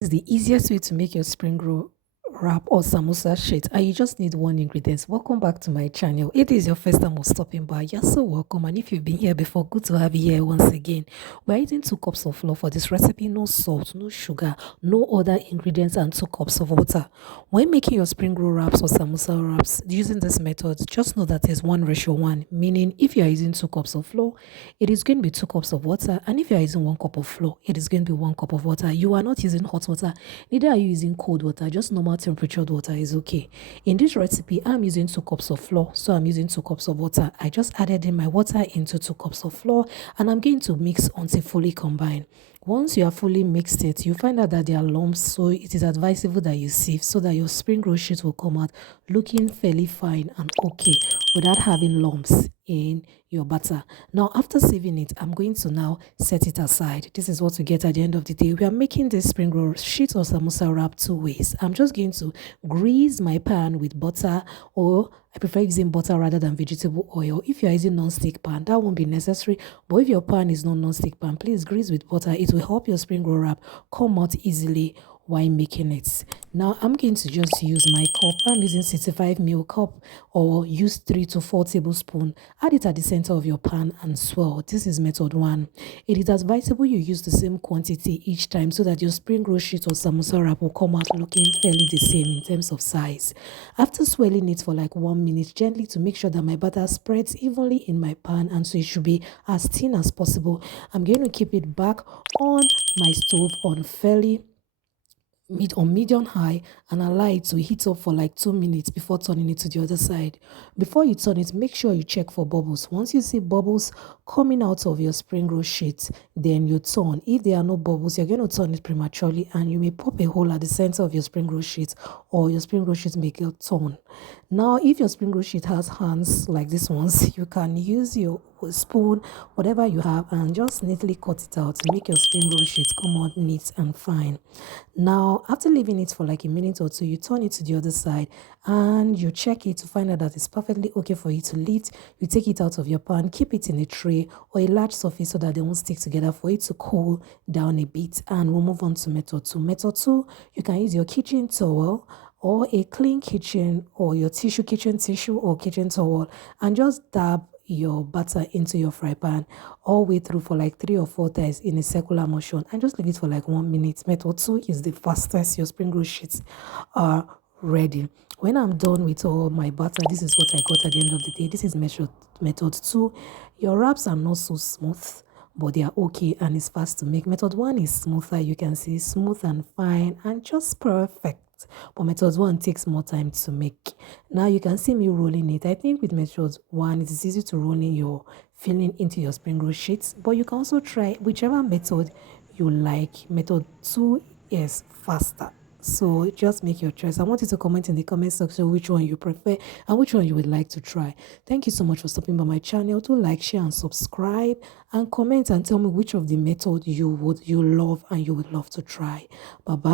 Is the easiest way to make your spring roll wrap or samosa sheet, and you just need one ingredient. Welcome back to my channel. It is your first time of stopping by. You're so welcome, and if you've been here before, good to have you here once again. We're using 2 cups of flour for this recipe. No salt, no sugar, no other ingredients, and 2 cups of water. When making your spring roll wraps or samosa wraps using this method, just know that it's 1:1, meaning if you are using 2 cups of flour, it is going to be 2 cups of water, and if you are using 1 cup of flour, it is going to be 1 cup of water. You are not using hot water, neither are you using cold water, just normal temperatured water is okay. In this recipe, I'm using 2 cups of flour, so I'm using 2 cups of water. I just added in my water into 2 cups of flour, and I'm going to mix until fully combined. Once you have fully mixed it, you find out that there are lumps, so it is advisable that you sieve so that your spring roll sheet will come out looking fairly fine and okay without having lumps in your batter. Now, after sieving it, I'm going to now set it aside. This is what we get at the end of the day. We are making this spring roll sheet or samosa wrap 2 ways. I'm just going to grease my pan with butter, or I prefer using butter rather than vegetable oil. If you are using non-stick pan, that won't be necessary. But if your pan is not non-stick pan, please grease with butter. It will help your spring roll wrap come out easily while making it. Now I'm going to just use my cup. I'm using 65 ml cup, or use 3 to 4 tablespoons. Add it at the center of your pan and swirl. This is method 1. It is advisable you use the same quantity each time so that your spring roll sheet or samosa wrap will come out looking fairly the same in terms of size. After swirling it for like 1 minute gently to make sure that my batter spreads evenly in my pan, and so it should be as thin as possible, I'm going to keep it back on my stove on fairly medium high, and allow it to heat up for like 2 minutes before turning it to the other side. Before you turn it, make sure you check for bubbles. Once you see bubbles coming out of your spring roll sheet, then you turn. If there are no bubbles, you're going to turn it prematurely, and you may pop a hole at the center of your spring roll sheet, or your spring roll sheet may get torn. Now, if your spring roll sheet has hands like this ones, you can use your spoon, whatever you have, and just neatly cut it out to make your spring roll sheet come out neat and fine. Now, after leaving it for like a minute or two, you turn it to the other side and you check it to find out that it's perfectly okay for you to lift. You take it out of your pan, keep it in a tray or a large surface so that they won't stick together, for it to cool down a bit, and we'll move on to method 2. Method 2, you can use your kitchen towel or a clean kitchen, or your kitchen tissue or kitchen towel, and just dab your butter into your fry pan all the way through for like 3 or 4 times in a circular motion, and just leave it for like 1 minute. Method 2 is the fastest. Your spring roll sheets are ready. When I'm done with all my butter, this is what I got at the end of the day. This is method 2. Your wraps are not so smooth, but they are okay and it's fast to make. Method 1 is smoother. You can see smooth and fine and just perfect. But method 1 takes more time to make. Now you can see me rolling it. I think with method 1, it is easy to roll in your filling into your spring roll sheets, but you can also try whichever method you like. Method 2 is faster. So just make your choice. I want you to comment in the comment section which one you prefer and which one you would like to try. Thank you so much for stopping by my channel. Do like, share, and subscribe, and comment and tell me which of the method you love and you would love to try. Bye bye.